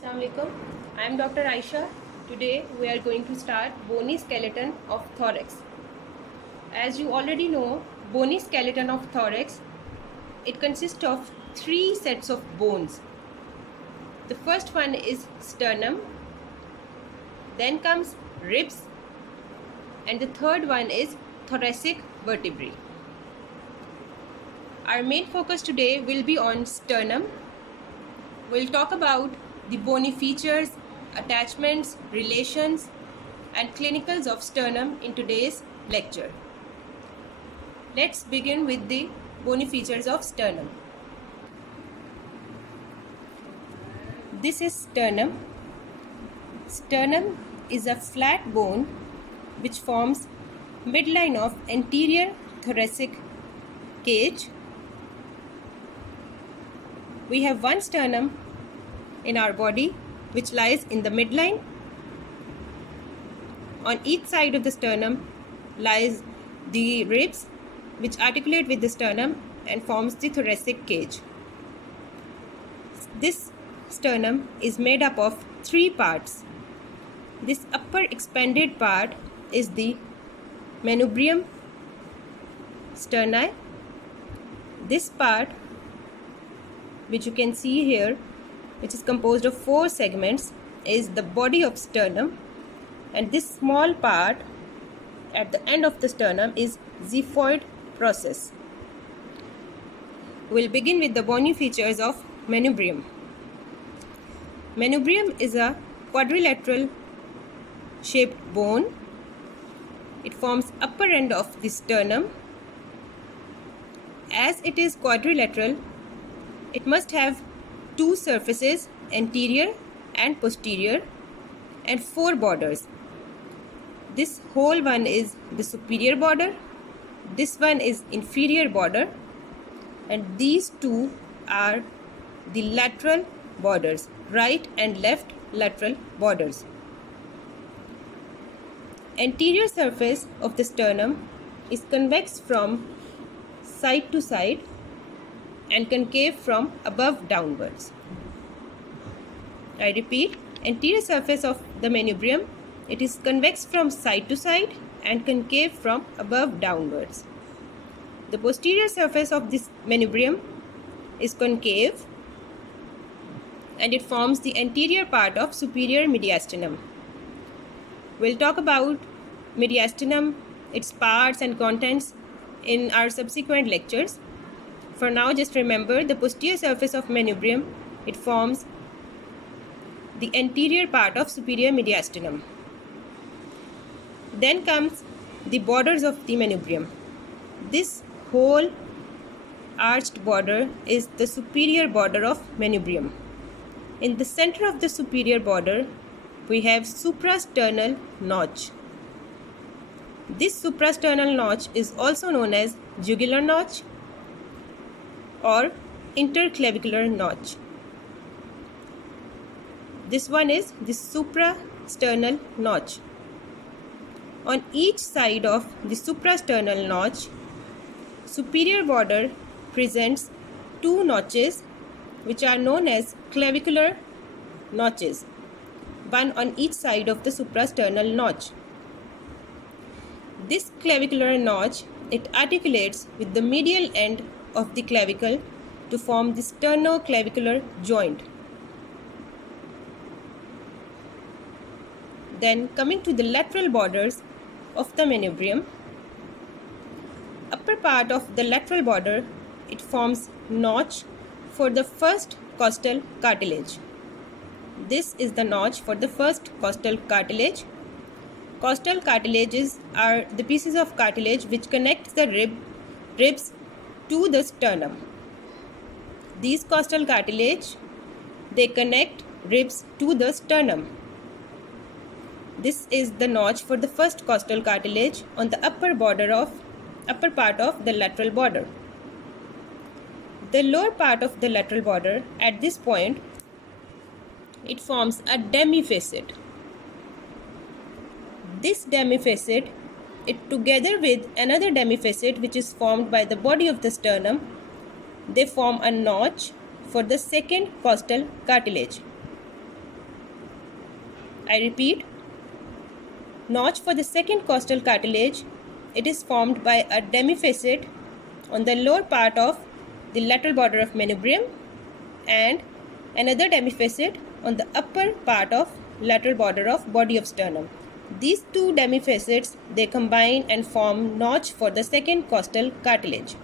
Assalamu alaikum. I am Dr. Ayesha. Today we are going to start bony skeleton of thorax. As you already know, bony skeleton of thorax, it consists of three sets of bones. The first one is sternum, then comes ribs, and the third one is thoracic vertebrae. Our main focus today will be on sternum. We'll talk about the bony features, attachments, relations, and clinicals of sternum in today's lecture. Let's begin with the bony features of sternum. This is sternum. Sternum is a flat bone which forms midline of anterior thoracic cage. We have one sternum in our body which lies in the midline. On each side of the sternum lies the ribs which articulate with the sternum and forms the thoracic cage. This sternum is made up of three parts. This upper expanded part is the manubrium sterni. This part, which you can see here, which is composed of four segments, is the body of sternum, and this small part at the end of the sternum is xiphoid process. We'll begin with the bony features of manubrium. Manubrium is a quadrilateral shaped bone. It forms upper end of the sternum. As it is quadrilateral, it must have two surfaces, anterior and posterior, and four borders. This whole one is the superior border, this one is inferior border, and these two are the lateral borders, right and left lateral borders. Anterior surface of the sternum is convex from side to side and concave from above downwards. I repeat, anterior surface of the manubrium, it is convex from side to side and concave from above downwards. The posterior surface of this manubrium is concave and it forms the anterior part of superior mediastinum. We'll talk about mediastinum, its parts and contents in our subsequent lectures. For now, just remember the posterior surface of manubrium, it forms the anterior part of superior mediastinum. Then comes the borders of the manubrium. This whole arched border is the superior border of manubrium. In the center of the superior border, we have suprasternal notch. This suprasternal notch is also known as jugular notch or interclavicular notch. This one is the suprasternal notch. On each side of the suprasternal notch, superior border presents two notches which are known as clavicular notches, one on each side of the suprasternal notch. This clavicular notch, it articulates with the medial end of the clavicle to form the sternoclavicular joint. Then coming to the lateral borders of the manubrium, upper part of the lateral border, it forms notch for the first costal cartilage. This is the notch for the first costal cartilage. Costal cartilages are the pieces of cartilage which connect the ribs to the sternum. These costal cartilage, they connect ribs to the sternum. This is the notch for the first costal cartilage on the upper part of the lateral border. The lower part of the lateral border, at this point, it forms a demifacet. This demifacet, it together with another demifacet which is formed by the body of the sternum, they form a notch for the second costal cartilage. I repeat, notch for the second costal cartilage. It is formed by a demifacet on the lower part of the lateral border of manubrium and another demifacet on the upper part of lateral border of body of sternum. These two demifacets, they combine and form notch for the second costal cartilage.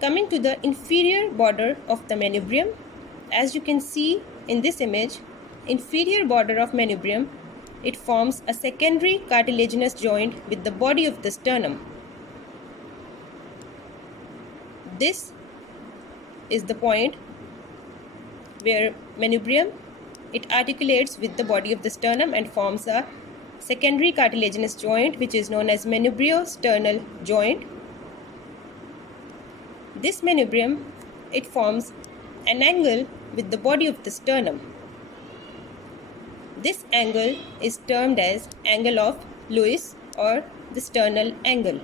Coming to the inferior border of the manubrium, as you can see in this image, inferior border of manubrium, it forms a secondary cartilaginous joint with the body of the sternum. This is the point where manubrium, it articulates with the body of the sternum and forms a secondary cartilaginous joint which is known as manubrio-sternal joint. This manubrium, it forms an angle with the body of the sternum. This angle is termed as angle of Lewis or the sternal angle.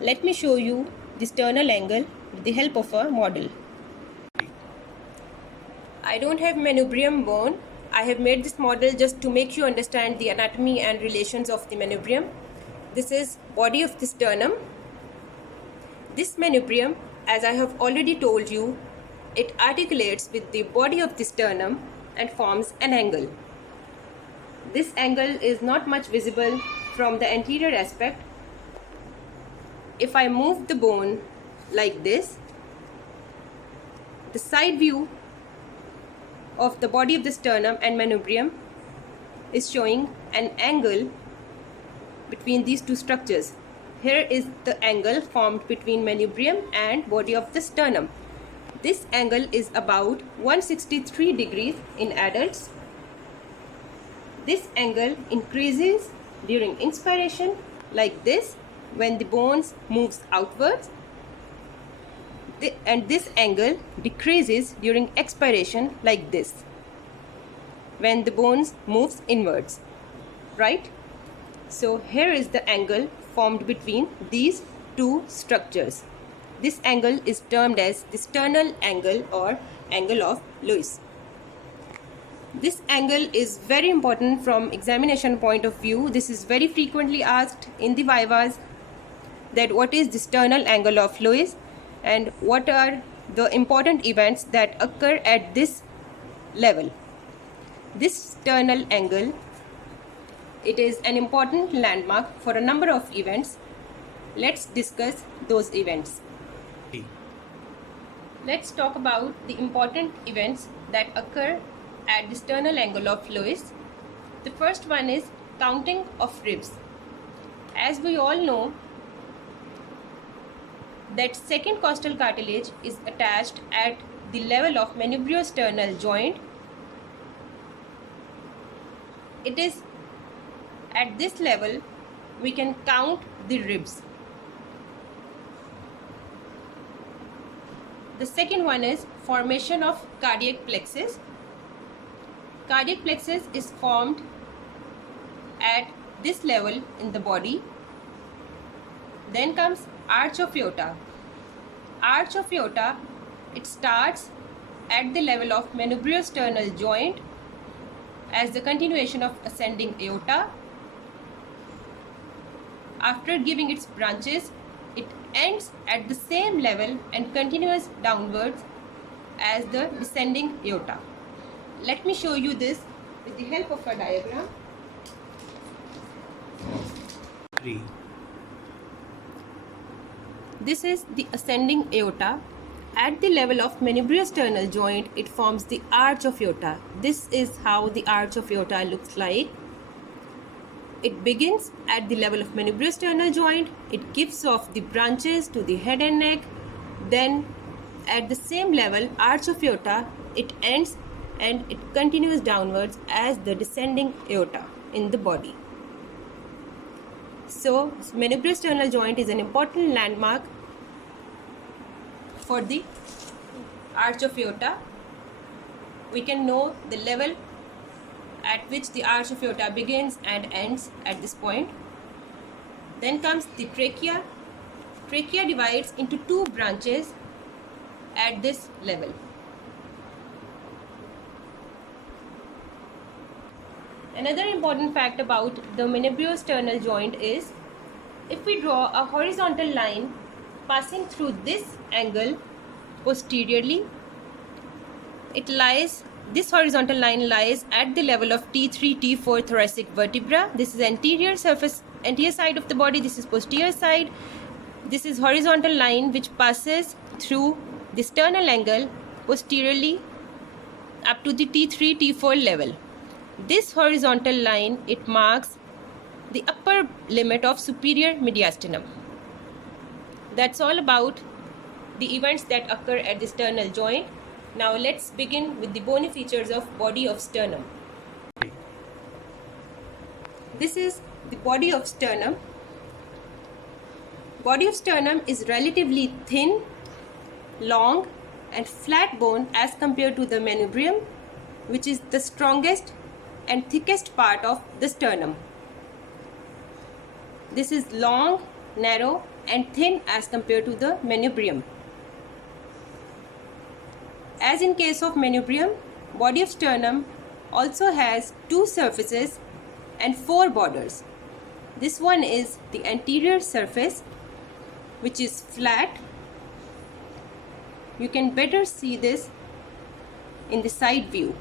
Let me show you the sternal angle with the help of a model. I don't have manubrium bone. I have made this model just to make you understand the anatomy and relations of the manubrium. This is body of the sternum. This manubrium, as I have already told you, it articulates with the body of the sternum and forms an angle. This angle is not much visible from the anterior aspect. If I move the bone like this, the side view of the body of the sternum and manubrium is showing an angle between these two structures. Here is the angle formed between manubrium and body of the sternum. This angle is about 163 degrees in adults. This angle increases during inspiration like this when the bones moves outwards, and this angle decreases during expiration like this when the bones moves inwards, right? So here is the angle formed between these two structures. This angle is termed as the sternal angle or angle of Lewis. This angle is very important from examination point of view. This is very frequently asked in the vivas, that what is the sternal angle of Lewis and what are the important events that occur at this level. This sternal angle, it is an important landmark for a number of events. Let's discuss those events. Let's talk about the important events that occur at the sternal angle of Lewis. The first one is counting of ribs. As we all know, that second costal cartilage is attached at the level of manubrio-sternal joint. It is at this level we can count the ribs. The second one is formation of cardiac plexus. Cardiac plexus is formed at this level in the body. Then comes arch of Yota. Arch of Yota, it starts at the level of manubrio-sternal joint as the continuation of ascending aorta. After giving its branches, it ends at the same level and continues downwards as the descending aorta. Let me show you this with the help of a diagram. 3. This is the ascending aorta. At the level of manubrio-sternal joint, it forms the arch of Yota. This is how the arch of Yota looks like. It begins at the level of manubrio-sternal joint. It gives off the branches to the head and neck. Then at the same level, arch of Yota, it ends and it continues downwards as the descending aorta in the body. So manubrio-sternal joint is an important landmark for the arch of Yota. We can know the level at which the arch of Yota begins and ends at this point. Then comes the trachea. Trachea divides into two branches at this level. Another important fact about the manubriosternal joint is, if we draw a horizontal line passing through this angle posteriorly, this horizontal line lies at the level of T3, T4 thoracic vertebra. This is anterior side of the body. This is posterior side. This is horizontal line which passes through the sternal angle posteriorly up to the T3, T4 level. This horizontal line, it marks the upper limit of superior mediastinum. That's all about the events that occur at the sternal joint. Now let's begin with the bony features of body of sternum. This is the body of sternum. Body of sternum is relatively thin, long and flat bone as compared to the manubrium, which is the strongest and thickest part of the sternum. This is long, narrow and thin as compared to the manubrium. As in case of manubrium, body of sternum also has 2 surfaces and 4 borders. This one is the anterior surface, which is flat. You can better see this in the side view.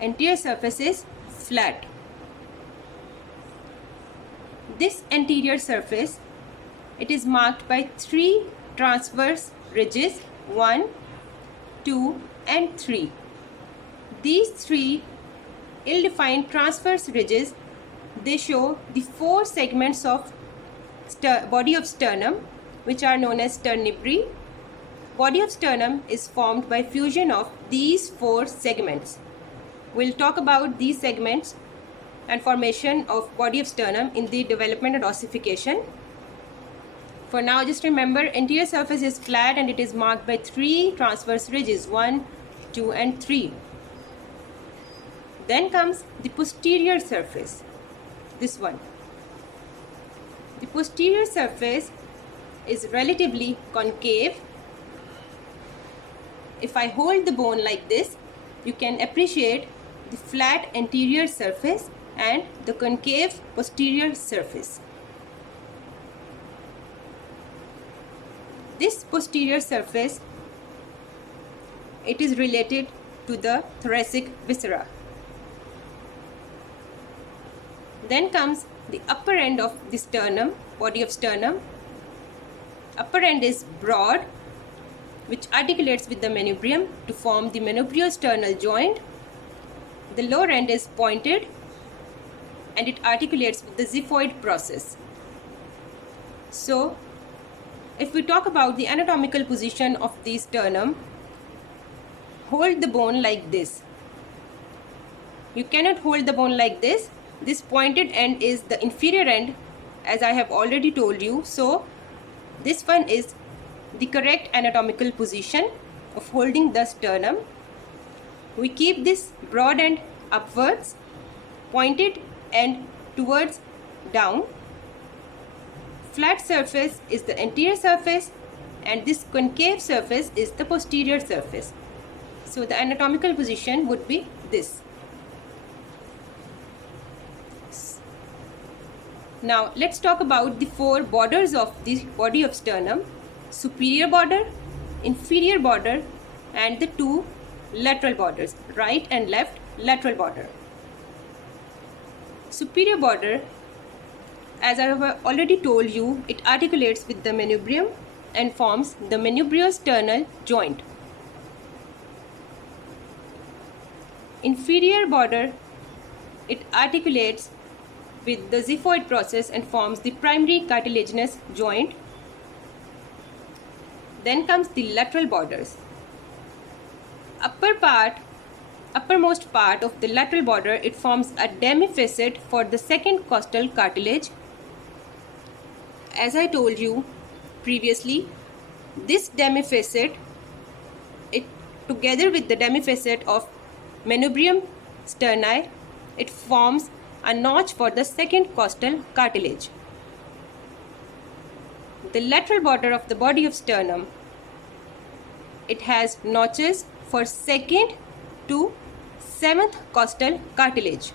Anterior surface is flat. This anterior surface, it is marked by 3 transverse ridges, 1, 2 and 3. These 3 ill-defined transverse ridges, they show the 4 segments of body of sternum, which are known as sternibri. Body of sternum is formed by fusion of these 4 segments. We'll talk about these segments and formation of body of sternum in the development and ossification. For now, just remember, anterior surface is flat and it is marked by 3 transverse ridges, 1, 2 and 3. Then comes the posterior surface, this one. The posterior surface is relatively concave. If I hold the bone like this, you can appreciate the flat anterior surface and the concave posterior surface. This posterior surface, it is related to the thoracic viscera. Then comes the upper end of the sternum, body of sternum. Upper end is broad, which articulates with the manubrium to form the manubriosternal joint. The lower end is pointed and it articulates with the xiphoid process. So, if we talk about the anatomical position of the sternum, hold the bone like this. You cannot hold the bone like this. This pointed end is the inferior end, as I have already told you. So, this one is the correct anatomical position of holding the sternum. We keep this broad end upwards, pointed end towards down. Flat surface is the anterior surface and this concave surface is the posterior surface. So the anatomical position would be this. Now let's talk about the 4 borders of the body of sternum: superior border, inferior border and the 2 lateral borders, right and left lateral border. Superior border, as I have already told you, it articulates with the manubrium and forms the manubriosternal joint. Inferior border, it articulates with the xiphoid process and forms the primary cartilaginous joint. Then comes the lateral borders. Uppermost part of the lateral border, it forms a demifacet for the second costal cartilage. As I told you previously, this demifacet, it together with the demifacet of manubrium sterni, it forms a notch for the second costal cartilage. The lateral border of the body of sternum, it has notches for second to 7th costal cartilage.